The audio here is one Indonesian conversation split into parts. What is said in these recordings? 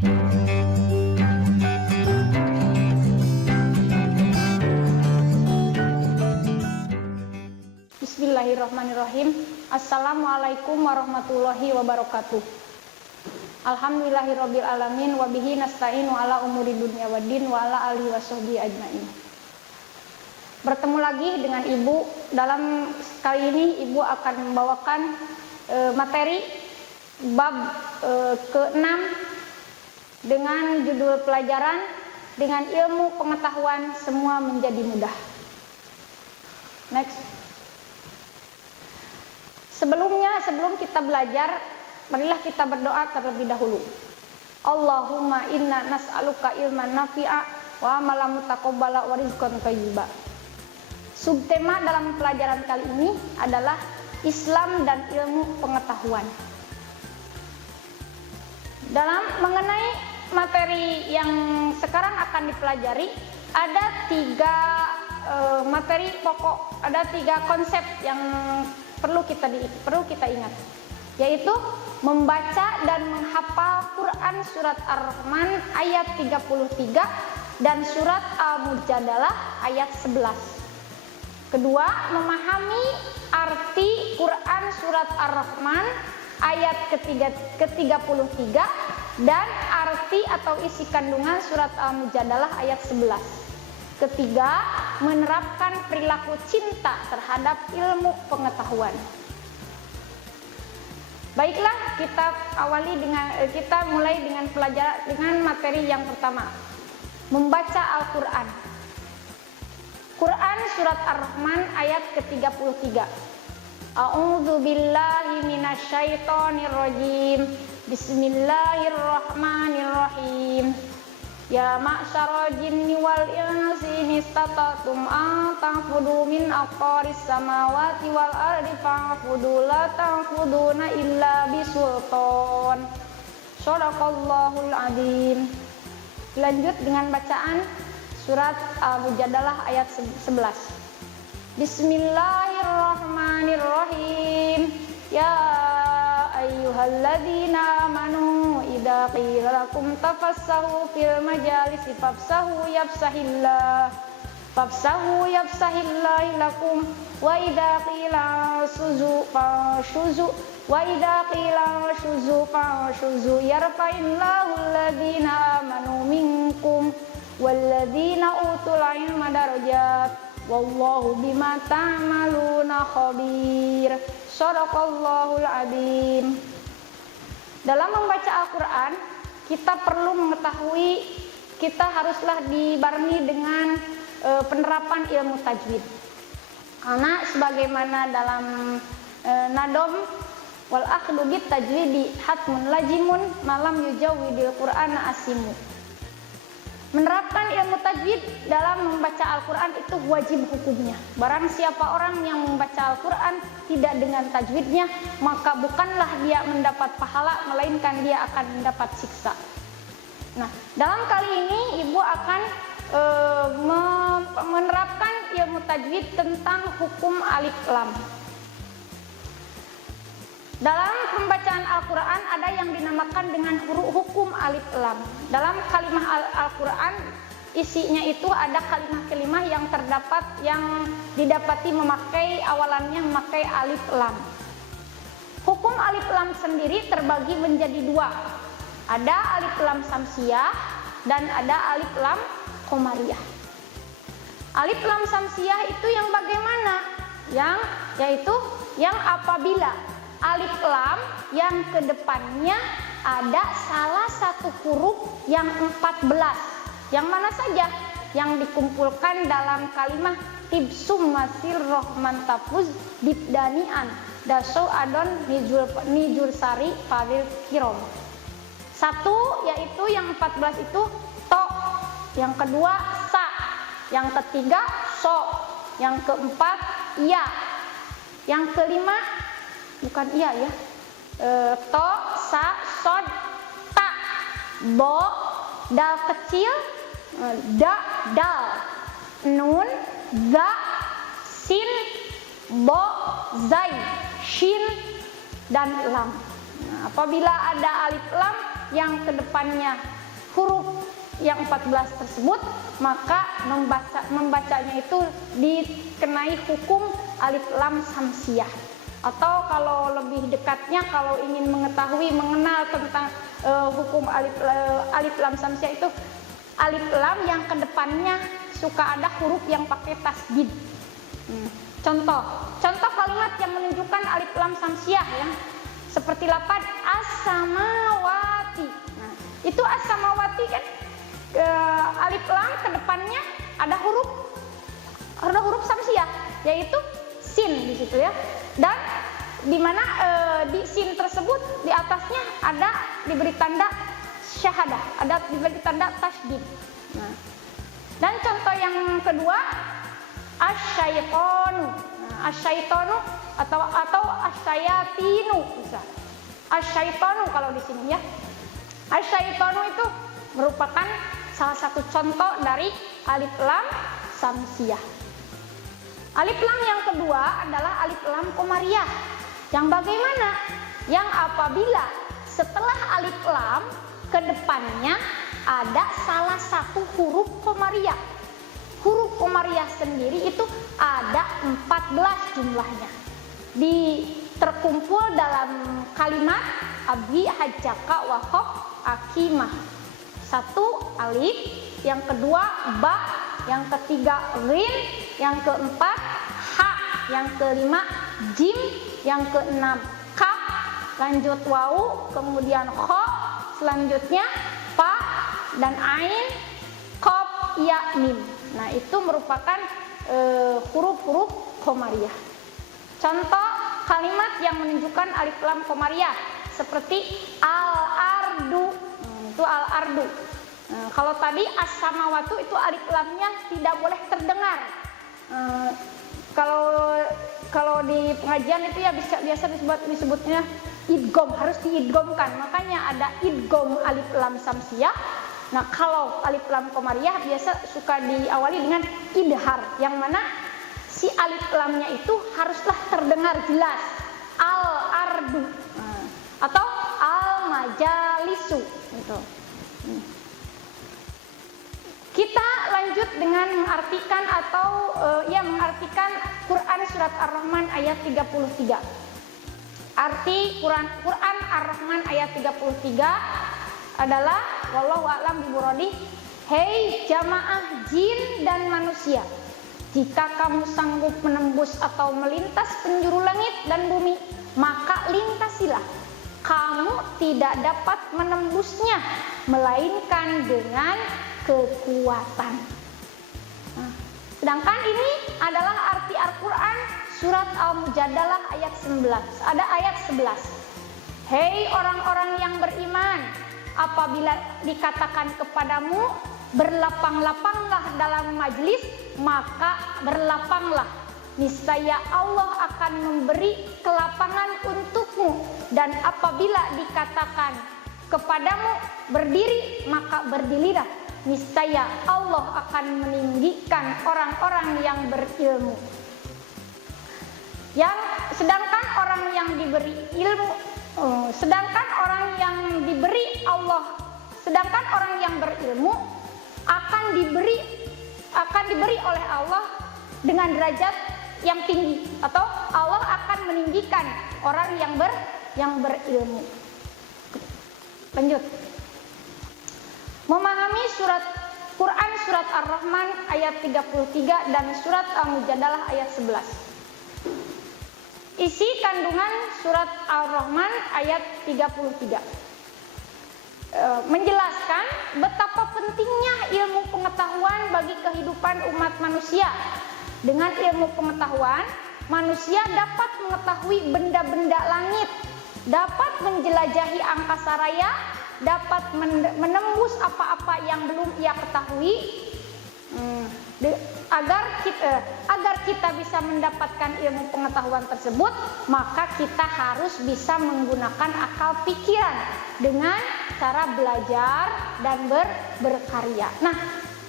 Bismillahirrahmanirrahim. Assalamualaikum warahmatullahi wabarakatuh. Alhamdulillahirabbil alamin wa bihi nasta'inu ala umuri dunya waddin wa ala alihi washabbihi ajmain. Bertemu lagi dengan Ibu. Dalam kali ini Ibu akan membawakan materi bab ke-6 dengan judul pelajaran dengan ilmu pengetahuan semua menjadi mudah. Next. Sebelum kita belajar, marilah kita berdoa terlebih dahulu. Allahumma inna nas'aluka ilman nafi'a wa amalan mutaqabbala wa rizqan thayyiba. Subtema dalam pelajaran kali ini adalah Islam dan ilmu pengetahuan. Dalam mengenai materi yang sekarang akan dipelajari, ada 3 materi pokok, ada 3 konsep yang perlu kita ingat, yaitu membaca dan menghafal Quran surat Ar-Rahman ayat 33 dan surat Al-Mujadalah ayat 11. Kedua, memahami arti Quran surat Ar-Rahman ayat ke-33 dan arti atau isi kandungan surat Al-Mujadalah ayat 11. Ketiga, menerapkan perilaku cinta terhadap ilmu pengetahuan. Baiklah, kita mulai dengan pelajaran dengan materi yang pertama, membaca Al-Quran. Quran surat Ar-Rahman ayat ke-33. A'udzu billahi minasyaitonir rajim. Bismillahirrahmanirrahim. Ya ma'syaral jinni wal insi in istata'tum an tanfudu min aqtaris samawati wal ardi fanfudu la tanfuduna illa bisultan. Shadaqallahul adzim. Lanjut dengan bacaan surat Al-Mujadalah ayat 11. Bismillahirrahmanirrahim. Ya ayyuhalladzina amanu idza qila lakum tafassahu fil majalisi fafsahu yafsahillah lakum wa idza qila shuzu yarfa'illahu alladzina amanu minkum walladzina utul ilma darajat wallahu bima ta'maluna khabir. Shadaqallahul adzim. Dalam membaca Al-Quran, kita perlu mengetahui, kita haruslah dibarengi dengan penerapan ilmu tajwid. Karena sebagaimana dalam nadom wal akhdu bit tajwidi hatmun lajimun malam yujawwidil Qur'ana asimu. Menerapkan ilmu tajwid dalam membaca Al-Quran itu wajib hukumnya. Barang siapa orang yang membaca Al-Quran tidak dengan tajwidnya, maka bukanlah dia mendapat pahala, melainkan dia akan mendapat siksa. Nah, dalam kali ini Ibu akan menerapkan ilmu tajwid tentang hukum alif lam. Dalam pembacaan Al-Quran ada yang dinamakan dengan hukum alif lam. Dalam kalimah Al-Quran isinya itu ada kalimah-kalimah yang didapati awalannya memakai alif lam. Hukum alif lam sendiri terbagi menjadi 2. Ada alif lam samsiyah dan ada alif lam qomariyah. Alif lam samsiyah itu yang bagaimana? Yaitu yang apabila alif lam yang kedepannya ada salah satu huruf yang 14. Yang mana saja? Yang dikumpulkan dalam kalimah tibsum masir rohman tafuz dibdanian daso adon nijur sari fawil kirom. 1 yaitu yang 14 itu to, yang kedua sa, yang ketiga so, yang keempat ya, yang kelima bukan iya ya, to, sa, sod, ta, bo, dal kecil, da, dal, nun, za, sin, bo, zai, shin, dan lam. Nah, apabila ada alif lam yang kedepannya huruf yang 14 tersebut, maka membacanya itu dikenai hukum alif lam samsiah. Atau kalau lebih dekatnya, kalau ingin mengenal tentang hukum alif lam samsiah itu alif lam yang kedepannya suka ada huruf yang pakai tasdid. Contoh kalimat yang menunjukkan alif lam samsiah ya, seperti lafaz as-samawati. Nah, itu as-samawati kan alif lam kedepannya ada huruf samsiah, yaitu sin di situ ya. Dan di mana di sin tersebut di atasnya ada diberi tanda syahadah, ada diberi tanda tasydid. Nah, dan contoh yang kedua asyaitonu. Nah, asyaitonu atau asyayatinu bisa. Asyaitonu kalau di sini ya. Asyaitonu itu merupakan salah satu contoh dari alif lam samsiah. Alif lam yang kedua adalah alif lam qamariyah. Yang bagaimana? Yang apabila setelah alif lam kedepannya ada salah satu huruf qamariyah. Huruf qamariyah sendiri itu ada 14 jumlahnya. Terkumpul dalam kalimat abi hajjaka wa khaf akimah. 1 alif, yang kedua ba, yang ketiga ghin, yang keempat ha, yang kelima jim, yang keenam kaf, lanjut wau, kemudian kha, selanjutnya pa dan ain, qaf, ya, mim. Nah, itu merupakan huruf-huruf qamariyah. Contoh kalimat yang menunjukkan alif lam qamariyah seperti al-ardu. Itu al-ardu. Nah, kalau tadi as-samawatu itu alif lamnya tidak boleh terdengar. Kalau di pengajian itu ya biasa disebutnya idgham, harus diidghamkan. Makanya ada idgham alif lam samsiah. Nah, kalau alif lam qamariyah biasa suka diawali dengan idhar, yang mana si alif lamnya itu haruslah terdengar jelas. Al-ardu atau al-majalisu gitu. Kita lanjut dengan mengartikan mengartikan Quran surat Ar-Rahman ayat 33. Arti Quran Ar-Rahman ayat 33 adalah wallahu a'lam bimuradi. Hei jamaah jin dan manusia, jika kamu sanggup menembus atau melintas penjuru langit dan bumi, maka lintasilah. Kamu tidak dapat menembusnya melainkan dengan kekuatan. Nah, sedangkan ini adalah arti Al-Quran surat Al-Mujadalah ayat 19. Ada ayat 11. Hei orang-orang yang beriman, apabila dikatakan kepadamu berlapang-lapanglah dalam majlis, maka berlapanglah. Niscaya Allah akan memberi kelapangan untukmu. Dan apabila dikatakan kepadamu berdiri, maka berdirilah. Niscaya Allah akan meninggikan orang-orang yang berilmu. Sedangkan orang yang diberi ilmu, sedangkan orang yang berilmu akan diberi oleh Allah dengan derajat yang tinggi, atau Allah akan meninggikan orang yang berilmu. Lanjut. Memahami Quran surat Ar-Rahman ayat 33 dan surat Al-Mujadalah ayat 11. Isi kandungan surat Ar-Rahman ayat 33 menjelaskan betapa pentingnya ilmu pengetahuan bagi kehidupan umat manusia. Dengan ilmu pengetahuan, manusia dapat mengetahui benda-benda langit, dapat menjelajahi angkasa raya, dapat menembus apa-apa yang belum ia ketahui. Agar kita bisa mendapatkan ilmu pengetahuan tersebut, maka kita harus bisa menggunakan akal pikiran dengan cara belajar dan berkarya. Nah,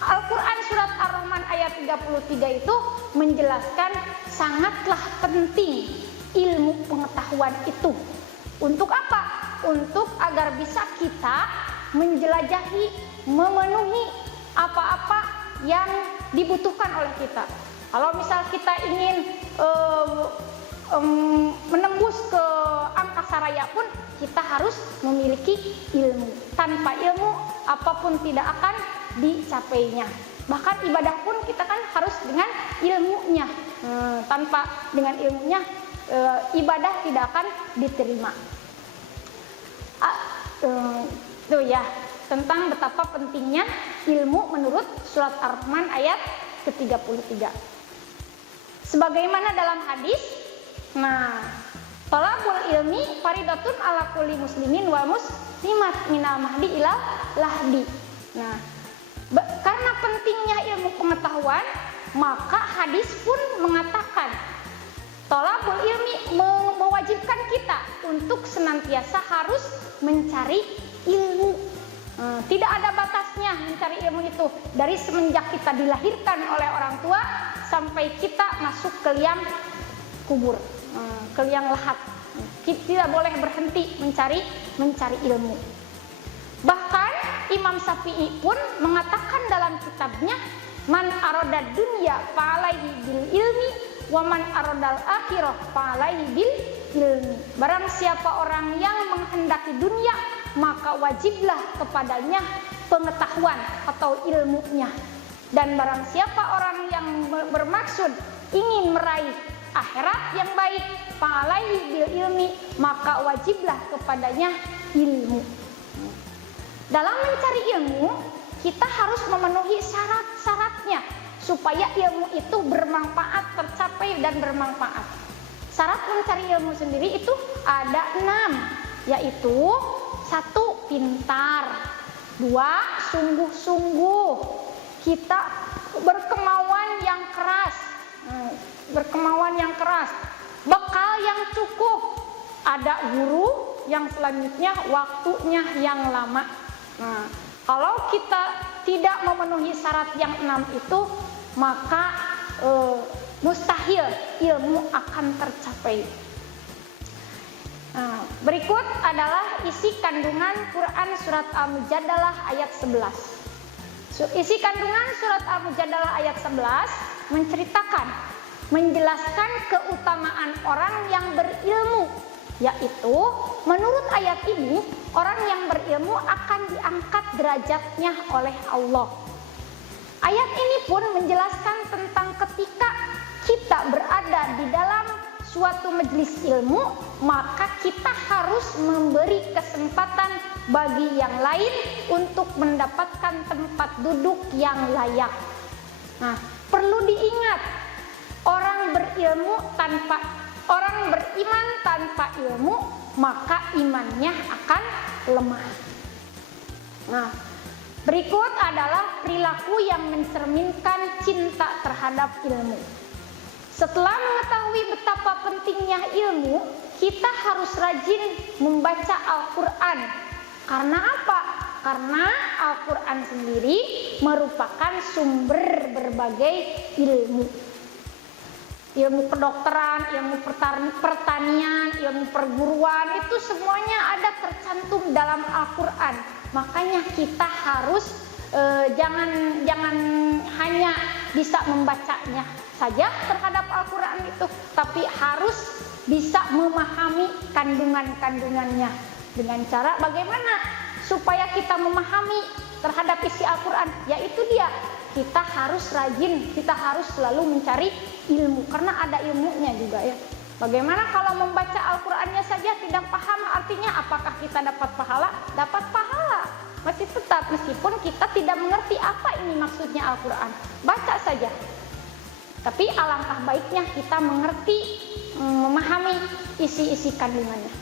Al-Quran surat Ar-Rahman ayat 33 itu menjelaskan sangatlah penting ilmu pengetahuan itu. Untuk apa? untuk agar bisa kita menjelajahi, memenuhi apa-apa yang dibutuhkan oleh kita. Kalau misal kita ingin menembus ke angkasa raya pun kita harus memiliki ilmu. Tanpa ilmu apapun tidak akan dicapainya. Bahkan ibadah pun kita kan harus dengan ilmunya. Tanpa dengan ilmunya ibadah tidak akan diterima. Itu ya tentang betapa pentingnya ilmu menurut surat Ar-Rahman ayat ke-33. Sebagaimana dalam hadis, talabul ilmi faridatun ala kulli muslimin wal muslimat minal mahdi ila lahdi. Karena pentingnya ilmu pengetahuan, maka hadis pun mengatakan talabul ilmi mewajibkan kita untuk senantiasa harus mencari ilmu. Tidak ada batasnya mencari ilmu itu, dari semenjak kita dilahirkan oleh orang tua sampai kita masuk ke liang kubur, ke liang lahat. Kita tidak boleh berhenti mencari ilmu. Bahkan Imam Syafi'i pun mengatakan dalam kitabnya, man aroda dunya fa'alaihi bil ilmi wa man arodal akhirah fa'alaihi bil ilmi. Barang siapa orang yang menghendaki dunia, maka wajiblah kepadanya pengetahuan atau ilmunya. Dan barang siapa orang yang bermaksud ingin meraih akhirat yang baik, fa'alaihi bil ilmi, maka wajiblah kepadanya ilmu. Dalam mencari ilmu, kita harus memenuhi syarat-syaratnya supaya ilmu itu bermanfaat, tercapai dan bermanfaat. Syarat mencari ilmu sendiri itu ada 6, yaitu 1. Pintar, 2. Sungguh-sungguh, kita berkemauan yang keras, bekal yang cukup, ada guru, yang selanjutnya waktunya yang lama. Kalau kita tidak memenuhi syarat yang 6 itu, maka mustahil ilmu akan tercapai. Berikut adalah isi kandungan Quran surat Al-Mujadalah ayat 11. Isi kandungan surat Al-Mujadalah ayat 11 menjelaskan keutamaan orang yang berilmu, yaitu menurut ayat ini orang yang berilmu akan diangkat derajatnya oleh Allah. Ayat ini pun menjelaskan tentang ketika kita berada di dalam suatu majelis ilmu, maka kita harus memberi kesempatan bagi yang lain untuk mendapatkan tempat duduk yang layak. Perlu diingat, orang beriman tanpa ilmu, maka imannya akan lemah. Berikut adalah perilaku yang mencerminkan cinta terhadap ilmu. Setelah mengetahui betapa pentingnya ilmu, kita harus rajin membaca Al-Quran. Karena apa? Karena Al-Quran sendiri merupakan sumber berbagai ilmu. Ilmu kedokteran, ilmu pertanian, ilmu perguruan, itu semuanya ada tercantum dalam Al-Quran. Makanya kita harus jangan hanya bisa membacanya saja terhadap Al-Quran itu, tapi harus bisa memahami kandungan-kandungannya. Dengan cara bagaimana supaya kita memahami terhadap isi Al-Quran, yaitu dia, kita harus rajin, kita harus selalu mencari ilmu, karena ada ilmunya juga ya. Bagaimana kalau membaca Al-Qurannya saja tidak paham artinya, apakah kita dapat pahala? Dapat pahala, masih tetap, meskipun kita tidak mengerti apa ini maksudnya Al-Quran. Baca saja, tapi alangkah baiknya kita mengerti, memahami isi-isi kandungannya.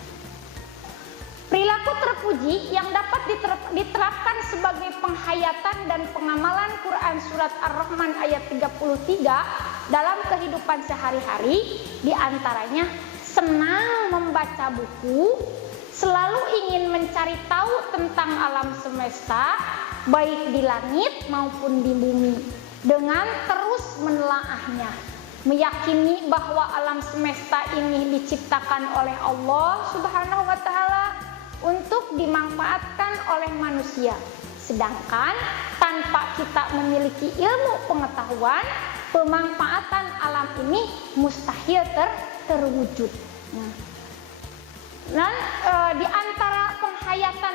Perilaku terpuji yang dapat diterapkan sebagai penghayatan dan pengamalan Quran surat Ar-Rahman ayat 33 dalam kehidupan sehari-hari, diantaranya senang membaca buku, selalu ingin mencari tahu tentang alam semesta, baik di langit maupun di bumi, dengan terus menelaahnya, meyakini bahwa alam semesta ini diciptakan oleh Allah Subhanahu wa Ta'ala, untuk dimanfaatkan oleh manusia. Sedangkan tanpa kita memiliki ilmu pengetahuan, pemanfaatan alam ini mustahil terwujud. Dan di antara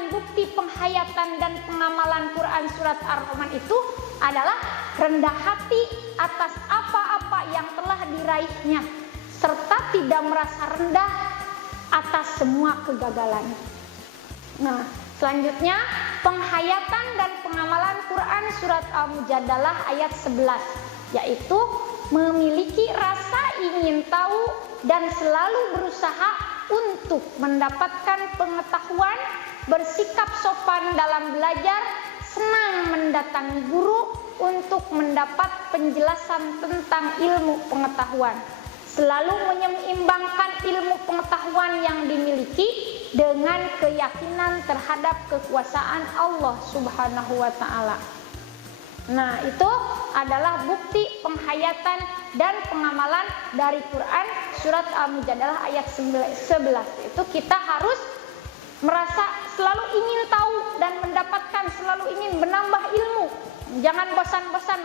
bukti penghayatan dan pengamalan Quran surat Ar-Rahman itu adalah rendah hati atas apa-apa yang telah diraihnya, serta tidak merasa rendah atas semua kegagalan. Nah, selanjutnya penghayatan dan pengamalan Quran surat Al-Mujadalah ayat 11, yaitu memiliki rasa ingin tahu dan selalu berusaha untuk mendapatkan pengetahuan, bersikap sopan dalam belajar, senang mendatangi guru untuk mendapat penjelasan tentang ilmu pengetahuan, selalu menyeimbangkan ilmu pengetahuan yang dimiliki dengan keyakinan terhadap kekuasaan Allah Subhanahu wa Ta'ala. Nah, itu adalah bukti penghayatan dan pengamalan dari Quran surat Al-Mujadalah ayat 11. Itu kita harus merasa selalu ingin tahu dan mendapatkan, selalu ingin menambah ilmu. Jangan bosan-bosan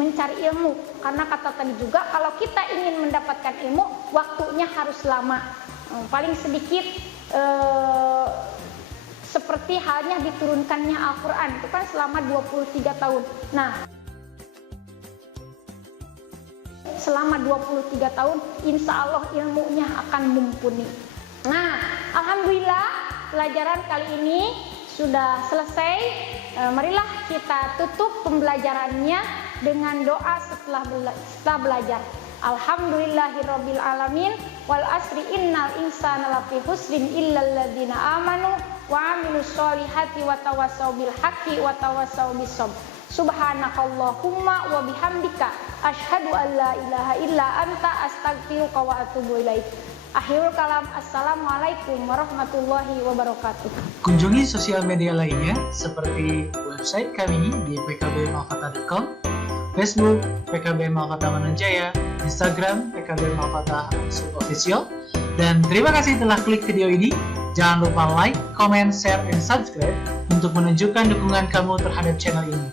mencari ilmu, karena kata tadi juga kalau kita ingin mendapatkan ilmu, waktunya harus lama. Paling sedikit seperti halnya diturunkannya Al-Quran itu kan selama 23 tahun. Nah, selama 23 tahun insya Allah ilmunya akan mumpuni. Nah, alhamdulillah pelajaran kali ini sudah selesai. Marilah kita tutup pembelajarannya dengan doa setelah belajar. Alhamdulillahirabbil alamin wal asri innal insana lafi husrin illal ladzina amanu wa amilus solihati wa tawassaw bil haqqi wa tawassaw bis sabr. Subhanakallahumma wa bihamdika asyhadu an la ilaha illa anta astaghfiruka wa atubu ilaik. Akhirul kalam, assalamualaikum warahmatullahi wabarakatuh. Kunjungi sosial media lainnya seperti website kami di pkbmalkata.com, Facebook PKB Malkata Mananjaya, Instagram PKB Malkata _official. Dan terima kasih telah klik video ini. Jangan lupa like, comment, share, and subscribe untuk menunjukkan dukungan kamu terhadap channel ini.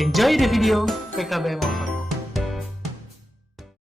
Enjoy the video PKB Malkata.